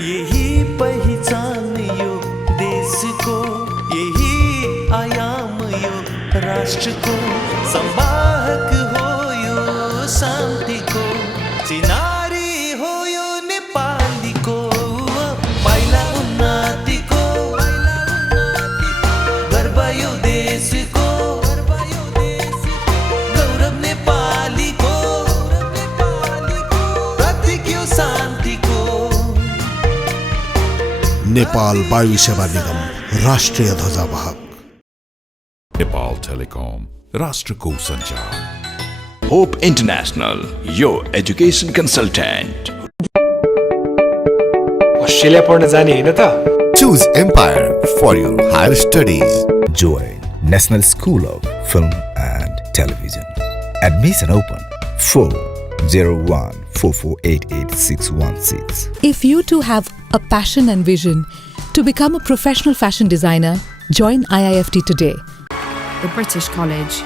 यही पहिचान यो देशको, यही आयाम यो राष्ट्रको, संवाहक हो यो शान्तिको, चिनारी हो यो नेपालीको, पाइला उन्नतिको, गर्व यो देशको, गौरव नेपालीको, प्रतीक यो शान्तिको। नेपाल वायु सेवा निगम राष्ट्रिय ध्वजावाहक। Nepal Telecom, राष्ट्रको सञ्चार। Hope International, your education consultant. Australia पढ्न जाने हैन त? Choose Empire for your higher studies. Join National School of Film and Television. Admission open. Phone 0144888616. If you too have a passion and vision to become a professional fashion designer, join IIFT today. The British College,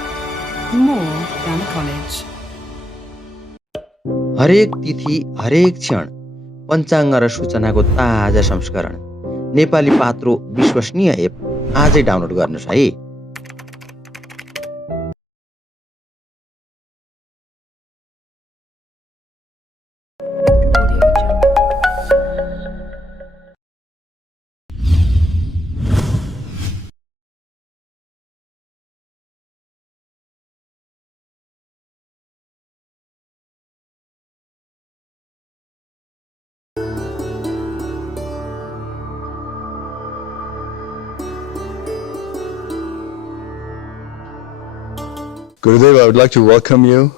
more than a college. हरेक तिथि हरेक क्षण पञ्चाङ्ग र सूचनाको ताजा संस्करण नेपाली पात्रो विश्वसनीय app आजै download गर्नुहोस् है। Gurudev, I would like to welcome you.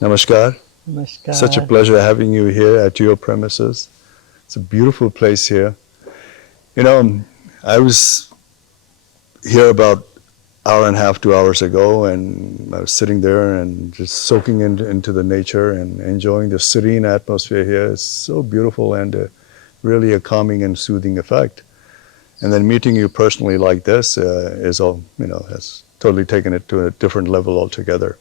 Namaskar. Namaskar. Such a pleasure having you here at your premises. It's a beautiful place here. You know, I was here about hour and a half, 2 hours ago, and I was sitting there and just soaking into the nature and enjoying the serene atmosphere here. It's so beautiful and really a calming and soothing effect. And then meeting you personally like this is all, has totally taken it to a different level altogether.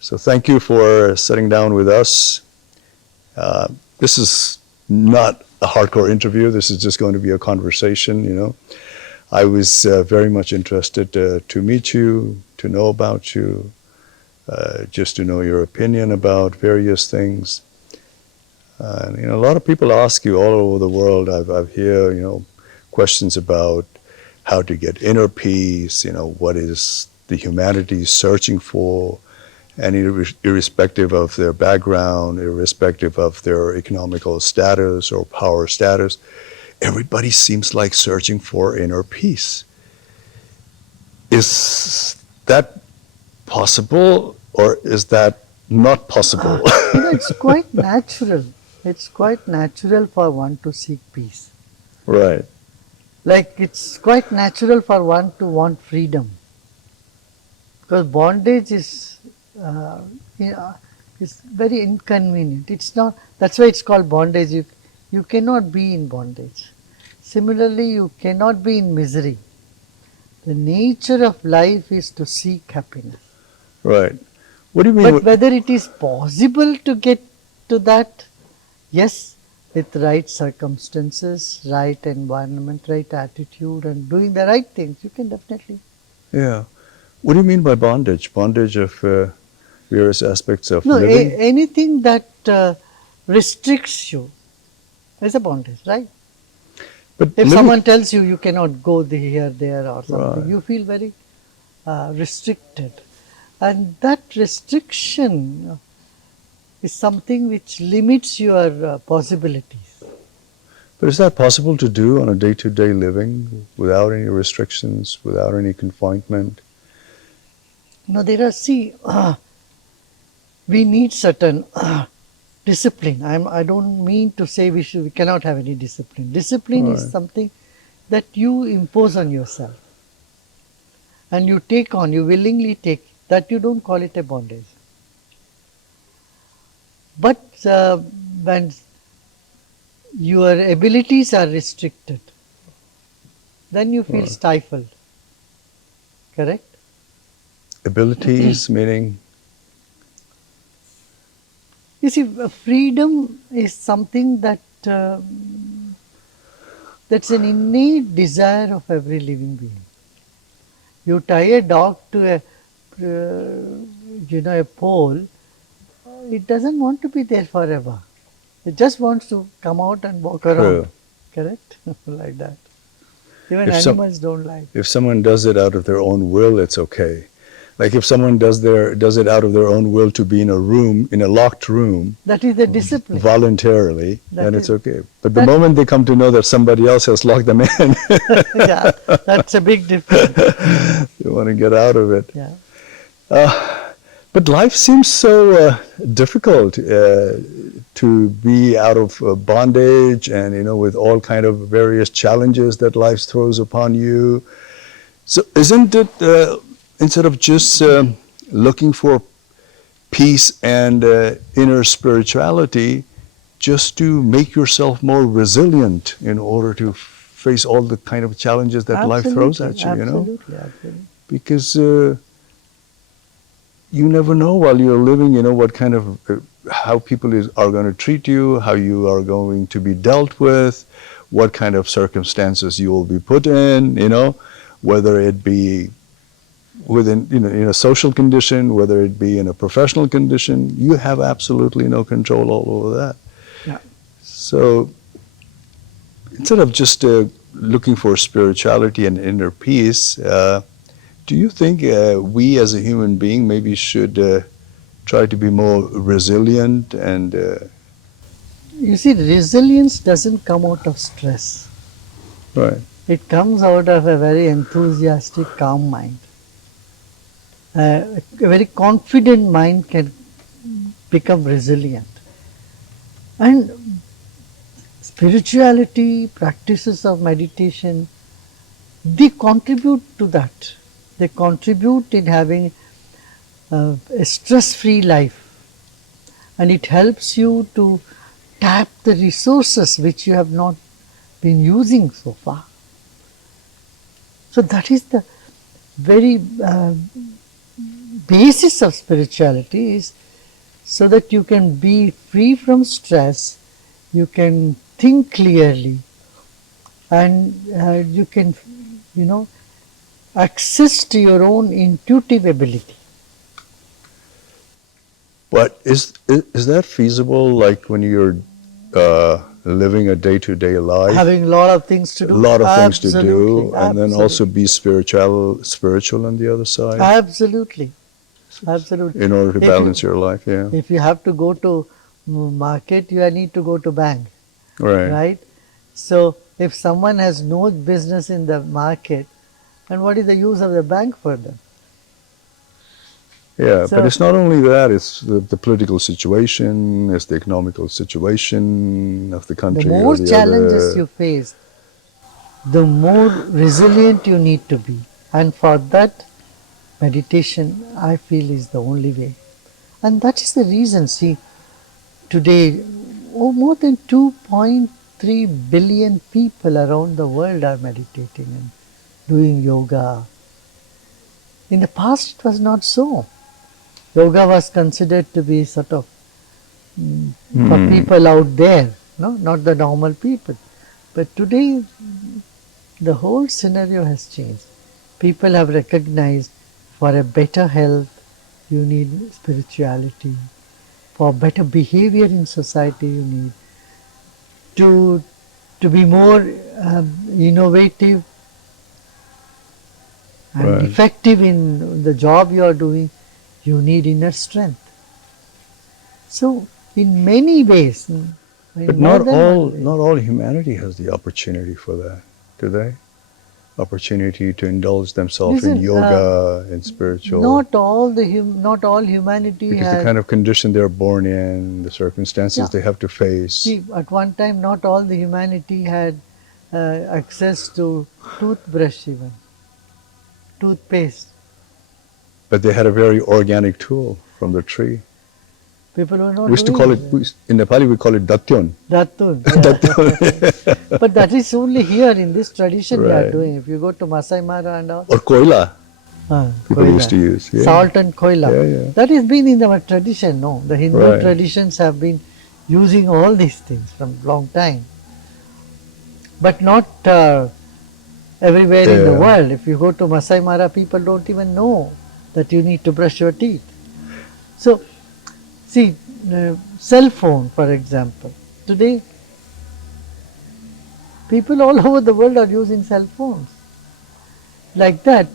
So thank you for sitting down with us. This is not a hardcore interview. This is just going to be a conversation, I was very much interested to meet you, to know about you, just to know your opinion about various things. And, a lot of people ask you all over the world. I've heard, questions about how to get inner peace, what is the humanity searching for, and irrespective of their background, irrespective of their economical status or power status, everybody seems like searching for inner peace. Is that possible, or is that not possible? It's quite natural. It's quite natural for one to seek peace. Right. Like it's quite natural for one to want freedom. Because bondage is very inconvenient. It's not. That's why it's called bondage. You cannot be in bondage. Similarly, you cannot be in misery. The nature of life is to seek happiness. Right. What do you mean? But whether it is possible to get to that, yes, with right circumstances, right environment, right attitude, and doing the right things, you can definitely. Yeah. What do you mean by bondage? Bondage of various aspects of No, living? anything that restricts you is a bondage, right? But if someone tells you you cannot go here, there, or something, Right. you feel very restricted. And that restriction is something which limits your possibilities. But is that possible to do on a day-to-day living without any restrictions, without any confinement? No, we need certain discipline. I don't mean to say we cannot have any discipline. Discipline is something that you impose on yourself. And you take on, you willingly take, that you don't call it a bondage. But when your abilities are restricted, then you feel stifled. Correct? Abilities meaning? You see, freedom is something that That's an innate desire of every living being. You tie a dog to a pole, it doesn't want to be there forever. It just wants to come out and walk around. True. Correct? Like that. Even If animals don't like. If someone does it out of their own will, it's okay. Like if someone does it out of their own will to be in a room, in a locked room, That is the discipline. voluntarily, That then is- it's okay. But the moment they come to know that somebody else has locked them in, Yeah, that's a big difference. they want to get out of it. Yeah. But life seems so difficult to be out of bondage and, with all kind of various challenges that life throws upon you. So isn't it, instead of just looking for peace and inner spirituality, just to make yourself more resilient in order to face all the kind of challenges that life throws at you, Absolutely. Because you never know while you're living, what kind of, how people are going to treat you, how you are going to be dealt with, what kind of circumstances you will be put in, whether it be within, in a social condition, whether it be in a professional condition, you have absolutely no control all over that. Yeah. So instead of just looking for spirituality and inner peace, do you think we as a human being maybe should try to be more resilient and You see, resilience doesn't come out of stress. right? It comes out of a very enthusiastic, calm mind. A very confident mind can become resilient. And spirituality, practices of meditation, they contribute to that. They contribute in having a stress-free life. And it helps you to tap the resources which you have not been using so far. So that is the very basis of spirituality, is so that you can be free from stress, you can think clearly, and you can, access to your own intuitive ability. But is that feasible? Like when you're living a day-to-day life, Having a lot of things to do. a lot of things to do, Absolutely, and then also absolutely. be spiritual on the other side, Absolutely. Absolutely. in order to If balance your life. Yeah, If you have to go to market, you need to go to bank, right. right? So if someone has no business in the market, and what is the use of the bank for them? Yeah, So- but it's not only that, it's the political situation, it's the economical situation of the country. The more or the challenges other. you face, the more resilient you need to be. And for that, meditation, I feel, is the only way. And that is the reason, see, today, more than 2.3 billion people around the world are meditating and doing yoga. In the past, it was not so. Yoga was considered to be sort of for people out there, not the normal people. But today, the whole scenario has changed. People have recognized for a better health, you need spirituality. For better behavior in society, you need to be more innovative and Right. effective in the job you are doing, you need inner strength. So, in many ways, in But more not than all, one way. not all humanity has the opportunity for that, do they? Opportunity to indulge themselves in Listen, yoga and spiritual. Not all humanity because has. the kind of condition they're born in, the circumstances Yeah. they have to face. See, at one time, not all the humanity had access to toothbrush, even toothpaste. But they had a very organic tool from the tree. People were not. We used to call it, in Nepali we call it datyon. Datun. But that is only here in this tradition we are Right. doing. If you go to Masai Mara and all, Or koila, people koila. used to use. Yeah. Salt and koila. Yeah, yeah. That has been in our tradition, no? The Hindu Right. traditions have been using all these things from long time. but not everywhere in the Yeah. world. If you go to Masai Mara, people don't even know that you need to brush your teeth. So, see, cell phone, for example. Today, people all over the world are using cell phones. Like that,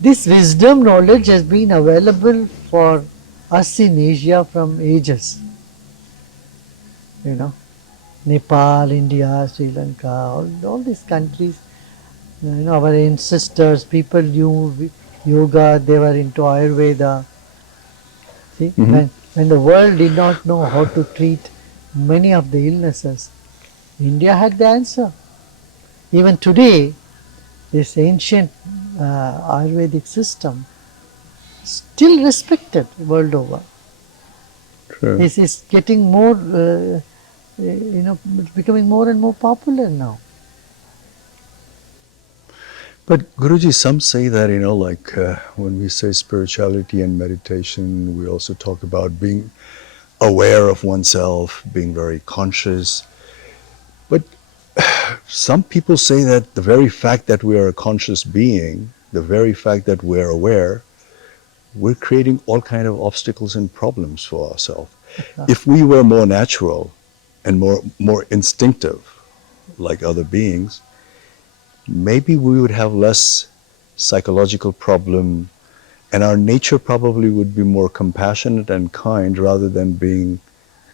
this wisdom knowledge has been available for us in Asia from ages. You know, Nepal, India, Sri Lanka, all these countries, you know, our ancestors, people knew yoga, they were into Ayurveda. See, when the world did not know how to treat many of the illnesses, India had the answer. Even today, this ancient Ayurvedic system still respected world over. True. This is getting more, you know, it's becoming more and more popular now. But Guruji, some say that, like when we say spirituality and meditation, we also talk about being aware of oneself, being very conscious. But some people say that the very fact that we are a conscious being, the very fact that we are aware, we're creating all kind of obstacles and problems for ourselves. If we were more natural and more instinctive, like other beings, maybe we would have less psychological problem, and our nature probably would be more compassionate and kind rather than being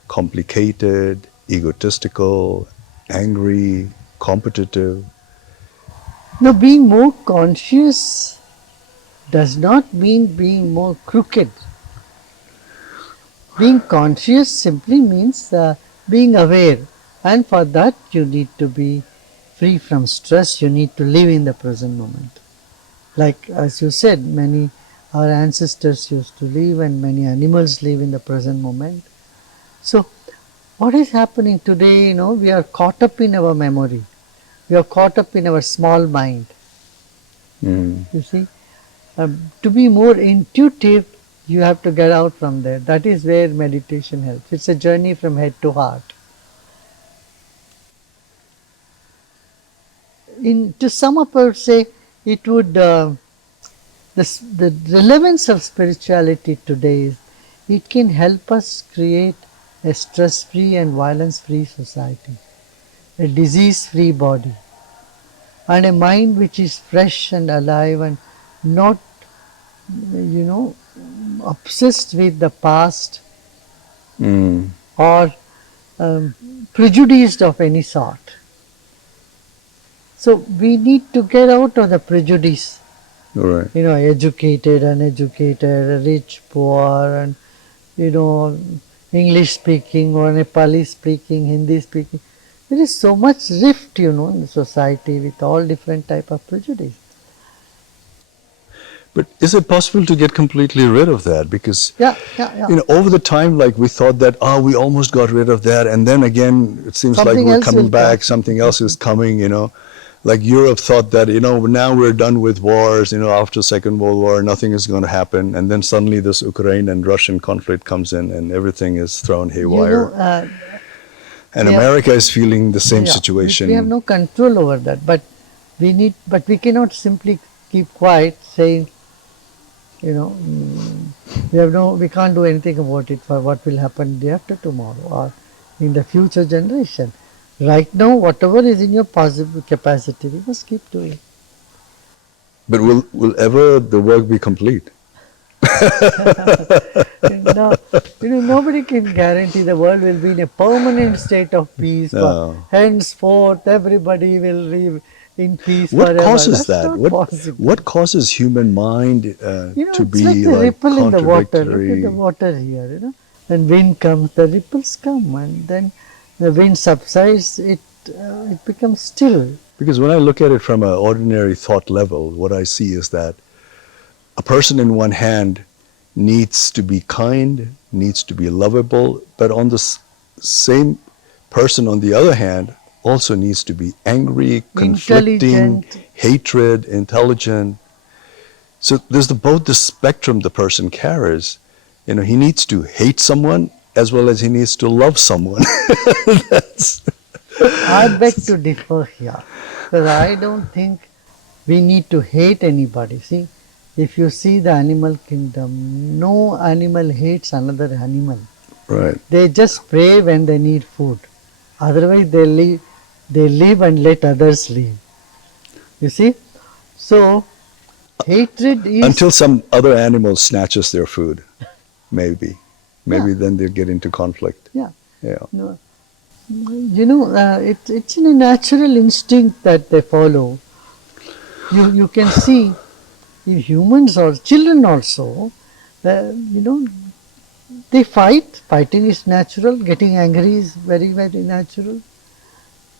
complicated, egotistical, angry, competitive. Now, being more conscious does not mean being more crooked. Being conscious simply means being aware, and for that you need to be free from stress, you need to live in the present moment. Like as you said, many our ancestors used to live and many animals live in the present moment. So what is happening today, we are caught up in our memory. We are caught up in our small mind. You see, to be more intuitive, you have to get out from there. That is where meditation helps. It's a journey from head to heart. To sum up, I would say it would, the relevance of spirituality today is it can help us create a stress-free and violence-free society, a disease-free body, and a mind which is fresh and alive and not, obsessed with the past or prejudiced of any sort. So we need to get out of the prejudice. Right. Educated, uneducated, rich, poor, and English speaking or Nepali speaking, Hindi speaking. There is so much rift, in the society with all different type of prejudice. But is it possible to get completely rid of that? Because over the time, like we thought that we almost got rid of that, and then again it seems Something like we're else coming will back. come. Something else is coming. Like Europe thought that now we're done with wars. After Second World War, nothing is going to happen, and then suddenly this Ukraine and Russian conflict comes in, and everything is thrown haywire. And America is feeling the same situation. We have no control over that, but we cannot simply keep quiet, saying, we can't do anything about it for what will happen day after tomorrow or in the future generation. Right now, whatever is in your possible capacity, we must keep doing. But will ever the work be complete? Nobody can guarantee the world will be in a permanent state of peace. No. Henceforth, everybody will live in peace What forever. causes That's that? not possible. What causes human mind to it's be like the ripple in the water. contradictory? Look at the water here. When wind comes, the ripples come, and then the wind subsides. It becomes still. Because when I look at it from an ordinary thought level, what I see is that a person in one hand needs to be kind, needs to be lovable, but on the same person on the other hand also needs to be angry, conflicting, hatred, intelligent. So there's both the spectrum the person carries. He needs to hate someone as well as he needs to love someone. I beg to differ here, because I don't think we need to hate anybody. See, if you see the animal kingdom, no animal hates another animal. Right. They just pray when they need food. Otherwise, they live and let others live. You see? So, hatred is... Until some other animal snatches their food, maybe. Maybe then they get into conflict. Yeah. Yeah. No. You know, it's in a natural instinct that they follow. You can see in humans or children also, you know, they fight. Fighting is natural. Getting angry is very, very natural.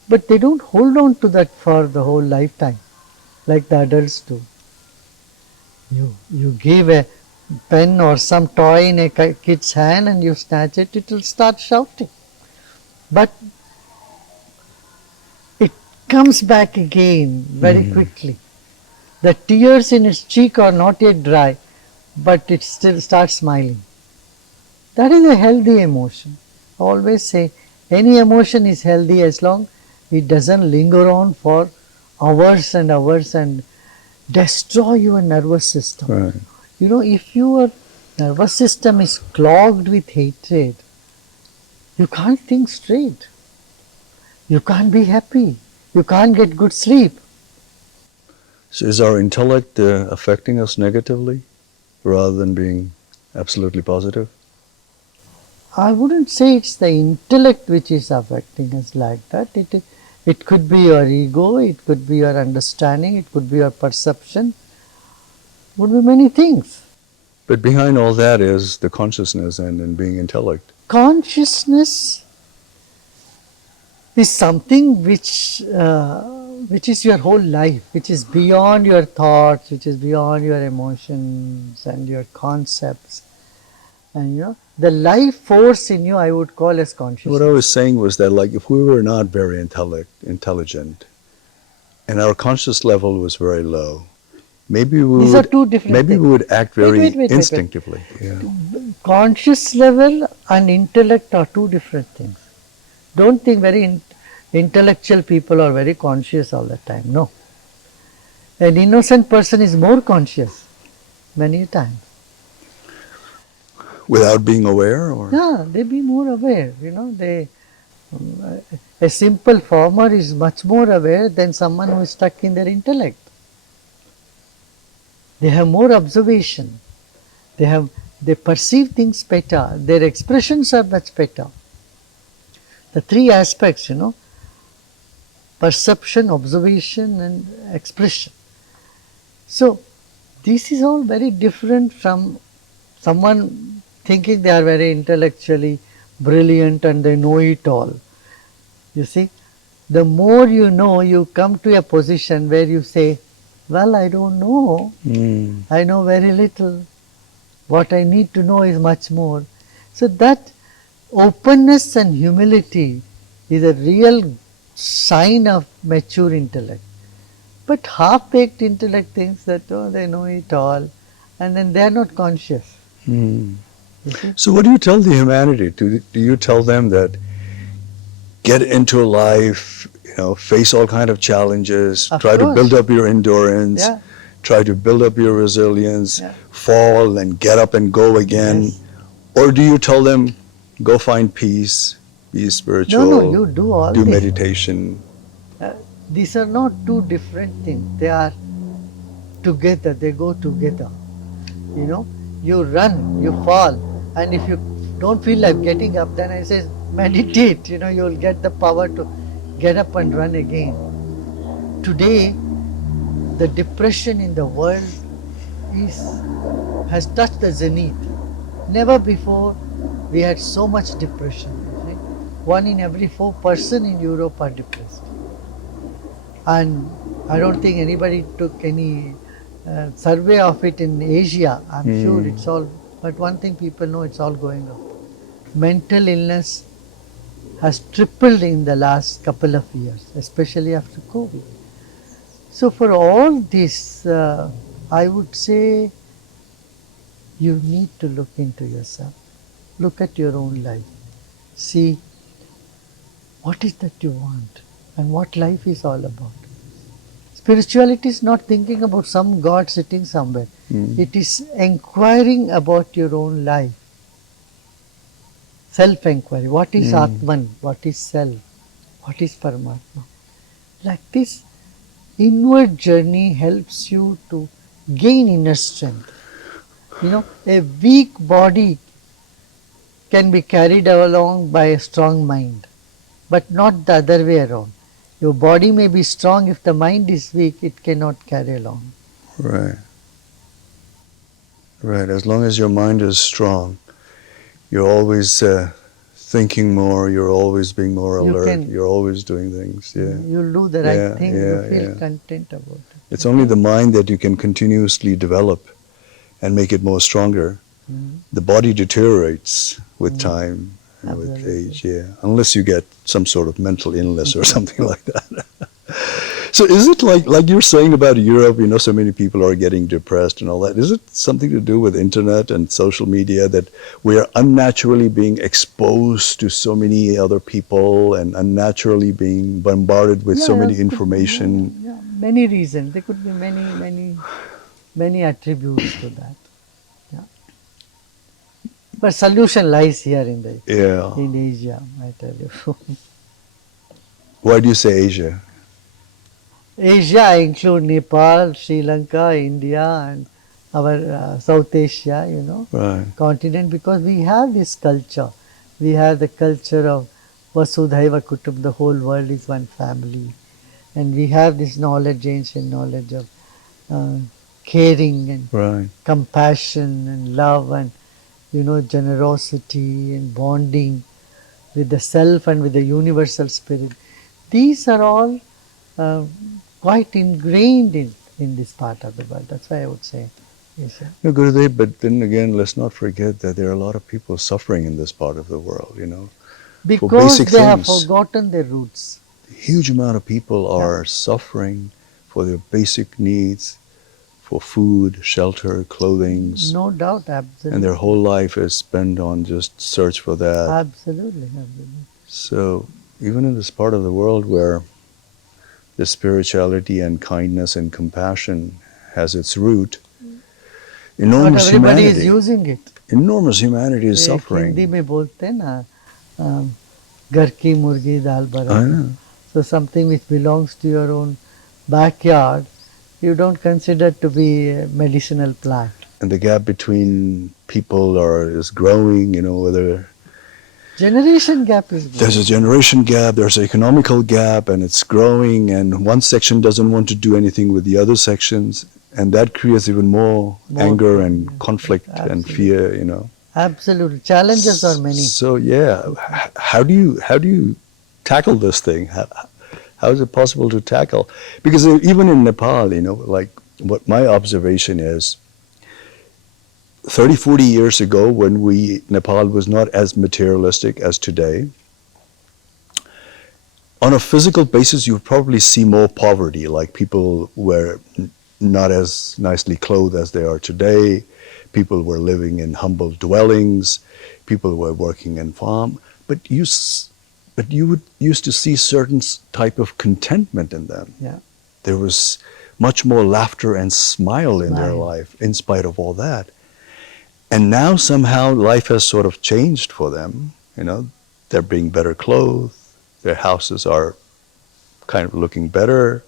But they don't hold on to that for the whole lifetime, like the adults do. You give a pen or some toy in a kid's hand and you snatch it, it will start shouting. But it comes back again very quickly. The tears in its cheek are not yet dry, but it still starts smiling. That is a healthy emotion. I always say any emotion is healthy as long it doesn't linger on for hours and hours and destroy your nervous system. Right. You know, if your nervous system is clogged with hatred, you can't think straight. You can't be happy. You can't get good sleep. So is our intellect affecting us negatively rather than being absolutely positive? I wouldn't say it's the intellect which is affecting us like that. It could be your ego, it could be your understanding, it could be your perception, would be many things. But behind all that is the consciousness and being intellect. Consciousness is something which is your whole life, which is beyond your thoughts, which is beyond your emotions and your concepts. And you know, the life force in you I would call as consciousness. What I was saying was that, like, if we were not very intelligent and our conscious level was very low, maybe we These would, are two different maybe things. we would act very Wait. instinctively. Yeah. Conscious level and intellect are two different things. Don't think very intellectual people are very conscious all the time. No. An innocent person is more conscious many times. Without being aware? Or? Yeah, they be more aware. You know, a simple farmer is much more aware than someone who is stuck in their intellect. They have more observation. They perceive things better. Their expressions are much better. The three aspects, you know, perception, observation and expression. So, this is all very different from someone thinking they are very intellectually brilliant and they know it all. You see, the more you know, you come to a position where you say, well, I don't know. I know very little. What I need to know is much more. So that openness and humility is a real sign of mature intellect. But half-baked intellect thinks that, oh, they know it all, and then they are not conscious. So what do you tell the humanity? Do you tell them that get into life, you know, face all kind of challenges, try to build up your endurance, try to build up your resilience, fall and get up and go again? Or do you tell them, go find peace, be spiritual, No, you do all do this. meditation? These are not two different things. They are together, they go together. You know, you run, you fall, and if you don't feel like getting up, then I say meditate, you know, you will get the power to get up and run again. Today, the depression in the world has touched the zenith. Never before we had so much depression. You see? 1 in every 4 person in Europe are depressed. And I don't think anybody took any survey of it in Asia. I'm sure it's all, but one thing people know, it's all going up. Mental illness has tripled in the last couple of years, especially after COVID. So for all this, I would say you need to look into yourself. Look at your own life. See, what is that you want? and what life is all about. Spirituality is not thinking about some God sitting somewhere. It is inquiring about your own life. Self-inquiry. What is Atman? What is Self? What is Paramatma? Like this, inward journey helps you to gain inner strength. You know, a weak body can be carried along by a strong mind, but not the other way around. Your body may be strong, if the mind is weak, it cannot carry along. Right. Right. As long as your mind is strong, you're always thinking more, you're always being more alert, you're always doing things. Yeah. You'll do the right thing, you feel content about it. It's only the mind that you can continuously develop and make it more stronger. The body deteriorates with time and with age, unless you get some sort of mental illness or something like that. So is it like you're saying about Europe, you know, so many people are getting depressed and all that. Is it something to do with internet and social media that we are unnaturally being exposed to so many other people and unnaturally being bombarded with so many information? Yeah, many reasons. There could be many attributes to that. Yeah. But solution lies here in Asia, I tell you. Why do you say Asia? Asia, I include Nepal, Sri Lanka, India, and our South Asia, you know, continent, because we have this culture. We have the culture of Vasudhaiva Kutum, the whole world is one family. And we have this knowledge, ancient knowledge of caring and compassion and love and, you know, generosity and bonding with the self and with the universal spirit. These are all quite ingrained in this part of the world. That's why I would say Asia. No, Gurudev, but then again, let's not forget that there are a lot of people suffering in this part of the world, you know. Because they have forgotten their roots. A huge amount of people are suffering for their basic needs, for food, shelter, clothing. No doubt, absolutely. And their whole life is spent on just search for that. Absolutely. So even in this part of the world where the spirituality and kindness and compassion has its root, enormous everybody humanity is using it. Enormous humanity is suffering. Hindi में बोलते हैं ना, घर की मुर्गी दाल बराबर. So something which belongs to your own backyard, you don't consider to be a medicinal plant. And the gap between people is growing, you know, whether generation gap is growing. There's a generation gap, there's an economical gap, and it's growing, and one section doesn't want to do anything with the other sections, and that creates even more anger and conflict and fear, you know. Absolutely. Challenges are many. So how do you tackle this thing? How is it possible to tackle? Because even in Nepal, you know, like what my observation is, 30, 40 years ago when Nepal was not as materialistic as today, on a physical basis you would probably see more poverty, like people were not as nicely clothed as they are today, people were living in humble dwellings, people were working in farm, but you would used to see certain type of contentment in them. Yeah. There was much more laughter and smile in their life in spite of all that. And now somehow life has sort of changed for them, you know, they're being better clothed, their houses are kind of looking better,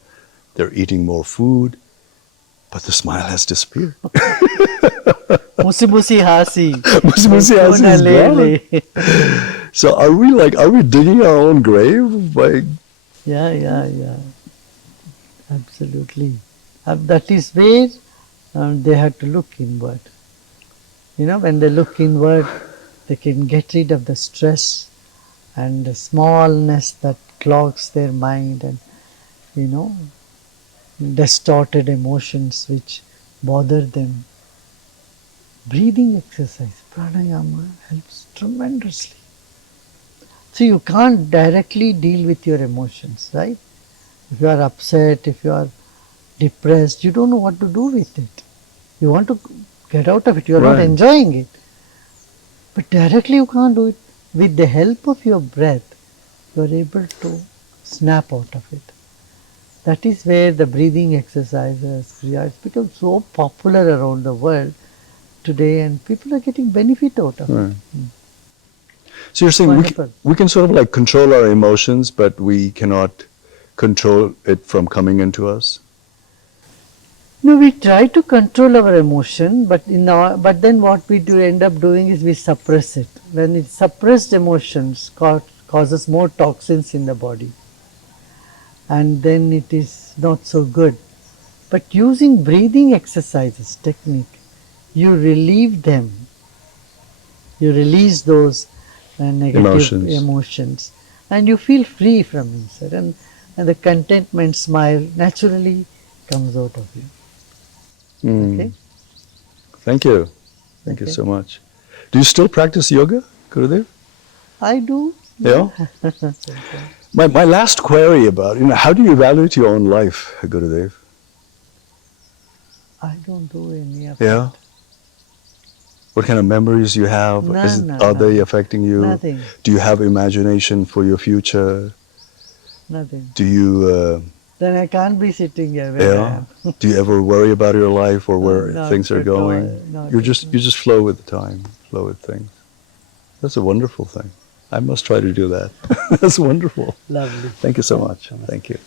they're eating more food, but the smile has disappeared. Musi musi hasi. Musi musi hasi is gone. So are we digging our own grave by? Yeah. Absolutely. That is where they have to look inward. You know, when they look inward, they can get rid of the stress and the smallness that clogs their mind and, you know, distorted emotions which bother them. Breathing exercise, pranayama, helps tremendously. So you can't directly deal with your emotions, right? If you are upset, if you are depressed, you don't know what to do with it. You want to get out of it, you are not enjoying it. But directly you can't do it. With the help of your breath, you are able to snap out of it. That is where the breathing exercises, it's become so popular around the world today, and people are getting benefit out of it. So you're saying Wonderful. we can sort of like control our emotions, but we cannot control it from coming into us? No, we try to control our emotion, but then what we do end up doing is we suppress it. When it's suppressed emotions causes more toxins in the body, and then it is not so good. But using breathing exercises technique, you relieve them. You release those negative emotions, and you feel free from inside, and the contentment smile naturally comes out of you. Okay. Thank you. Thank you so much. Do you still practice yoga, Gurudev? I do. Yeah. My last query about, how do you evaluate your own life, Gurudev? I don't do any of Yeah. What kind of memories you have? Are they affecting you? Nothing. Do you have imagination for your future? Nothing. Do you? Then I can't be sitting here where I am. Do you ever worry about your life or where things are going? You just flow with the time, flow with things. That's a wonderful thing. I must try to do that. That's wonderful. Lovely. Thank you so much. Thank you.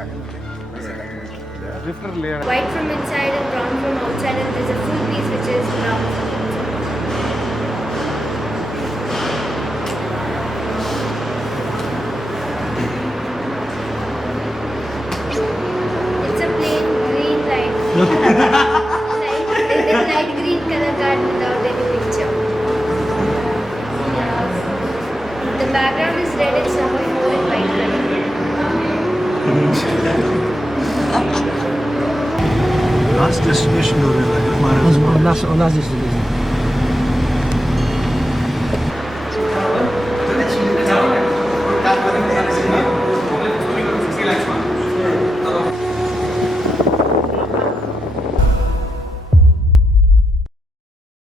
White from inside and brown from outside, and there's a full piece which is brown from outside. It's a plain green light. Light green color card without any picture. The background is red, it's number 4 in white color. Last destination हो रहा है last destination.